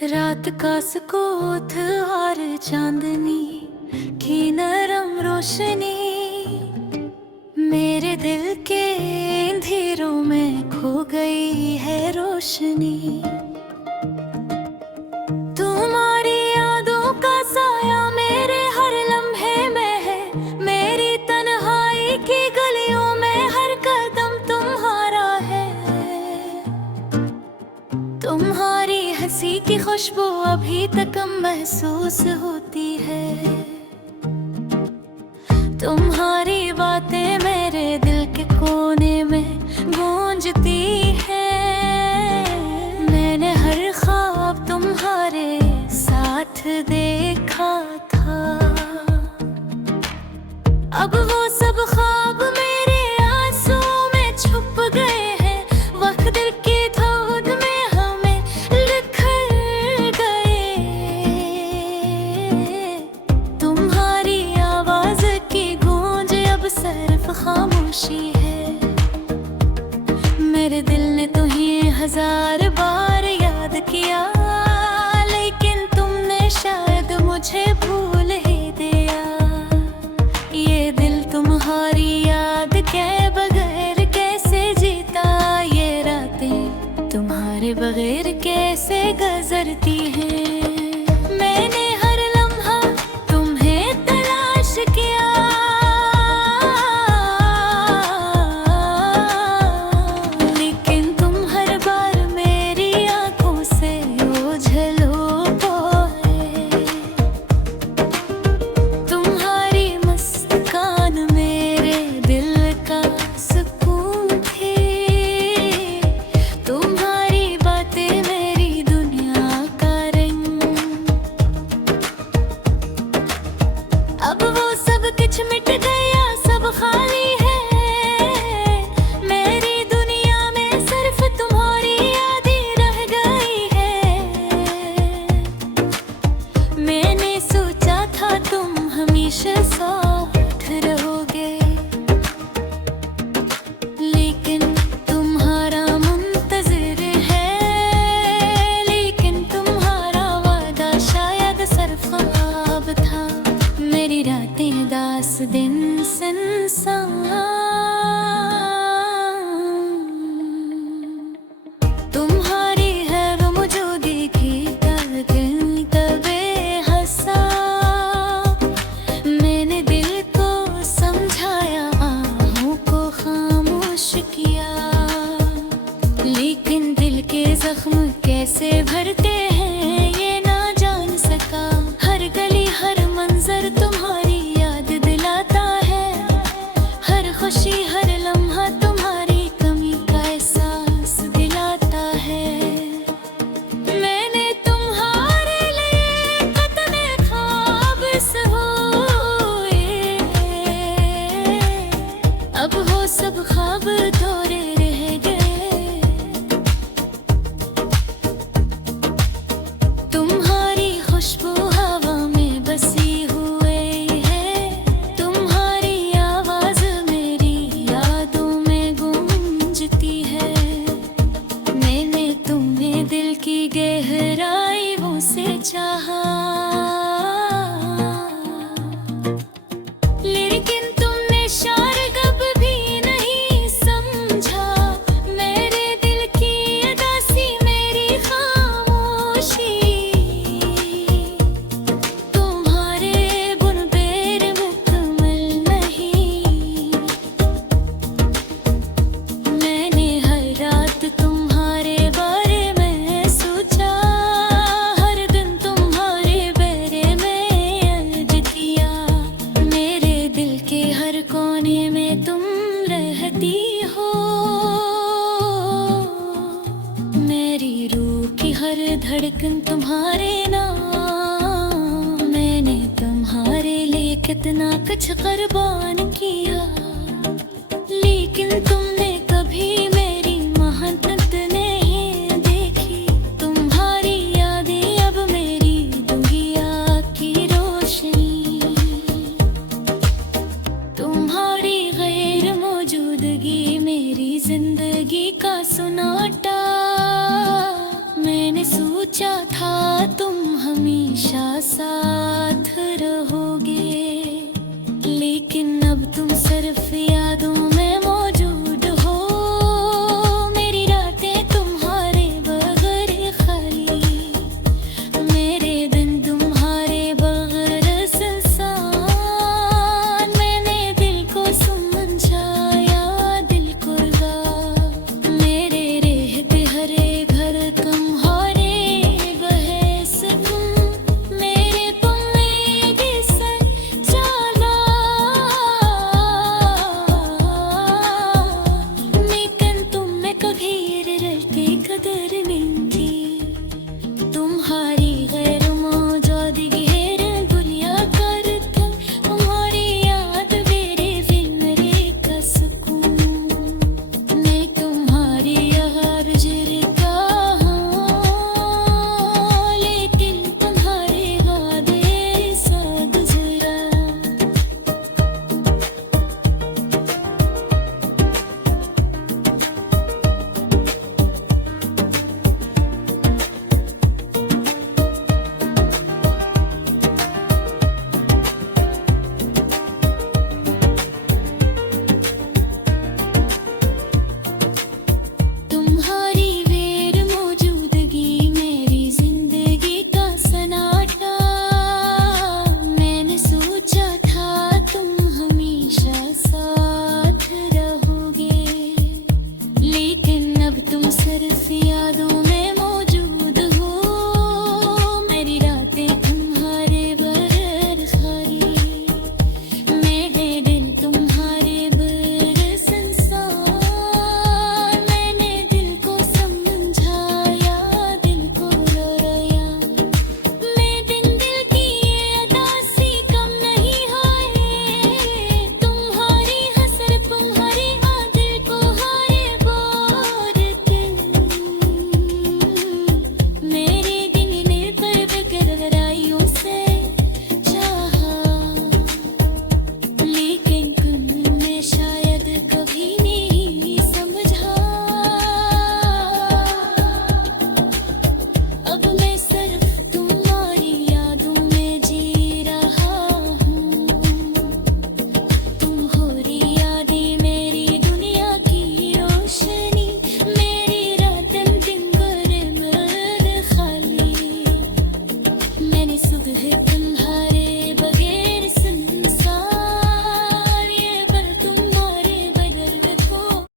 रात का सुकूत और चांदनी की नरम रोशनी मेरे दिल के अंधेरों में खो गई है रोशनी। तुम्हारी यादों का साया मेरे हर लम्हे में है, मेरी तन्हाई की गलियों में हर कदम तुम्हारा है। तुम्हारी हंसी की खुशबू अभी तक महसूस होती है, तुम्हारी बातें मेरे दिल के कोने में गूंजती हैं। मैंने हर ख्वाब तुम्हारे साथ देखा था, अब वो सब ख्वाब मेरे आंसुओं में छुप गए हैं। वक्त दिल की धुन में हमें लिख गए। तुम्हारी आवाज की गूंज अब सिर्फ खामोशी है। मेरे दिल ने तुम्हें हजार बार याद किया, लेकिन तुमने शायद मुझे भूल ही दिया। ये दिल तुम्हारी याद के बगैर कैसे जीता, ये रातें तुम्हारे बगैर कैसे गुजरती हैं। मैंने हर लम्हा तुम्हें तलाश किया, लेकिन तुम हर बार मेरी आंखों से ओझल हो गए। तुम्हारी मुस्कान मेरे दिल का सुकून थी, तुम्हारी बातें मेरी दुनिया का रंग। अब वो सब कुछ मिट गया, सब खाली है। मेरी दुनिया में सिर्फ तुम्हारी याद ही रह गई है। मैंने सोचा था तुम हमेशा साथ रहोगे, लेकिन तुम्हारा मुंतज़िर है। लेकिन तुम्हारा वादा शायद सिर्फ ख्वाब था। मेरी रातें दास दिन सुनसान, तुम्हारी है मौजूदगी की धड़कन बेहसा। मैंने दिल को समझाया, आहों को खामोश किया, लेकिन दिल के जख्म कैसे भरते हैं ये ना जान सका। हर गली हर मंजर तुम्हारी याद दिलाता है, हर खुशी हर लम्हा तुम्हारी कमी का एहसास दिलाता है। मैंने तुम्हारे लिए कितने ख्वाब सोए, अब वो सब ख्वाब अधूरे रह गए। तुम्हारी खुशबू हवा में बसी हुई है, तुम्हारी आवाज मेरी यादों में गूंजती है। मैंने तुम्हें दिल की गहराइयों से चाहा, लेकिन तुमने शायद कभी नहीं समझा। मेरे दिल की उदासी मेरी खामोशी, तुम्हारे बिन बेर मुकम्मल नहीं। मैंने हर रात तुम्हारे बारे में सोचा, हर दिन तुम्हारे बारे में याद किया। मेरे दिल के हर कोने में तुम रहती हो, मेरी रूह की हर धड़कन तुम्हारे नाम। मैंने तुम्हारे लिए कितना कुछ कुर्बान किया, लेकिन तुमने कभी मेरी मेहनत नहीं देखी। तुम्हारी यादें अब मेरी दुनिया की रोशनी, तुम्हारी गैर मौजूदगी मेरी जिंदगी का सुनाटा। मैंने सोचा था तुम हमेशा साथ रहोगे, लेकिन अब तुम सिर्फ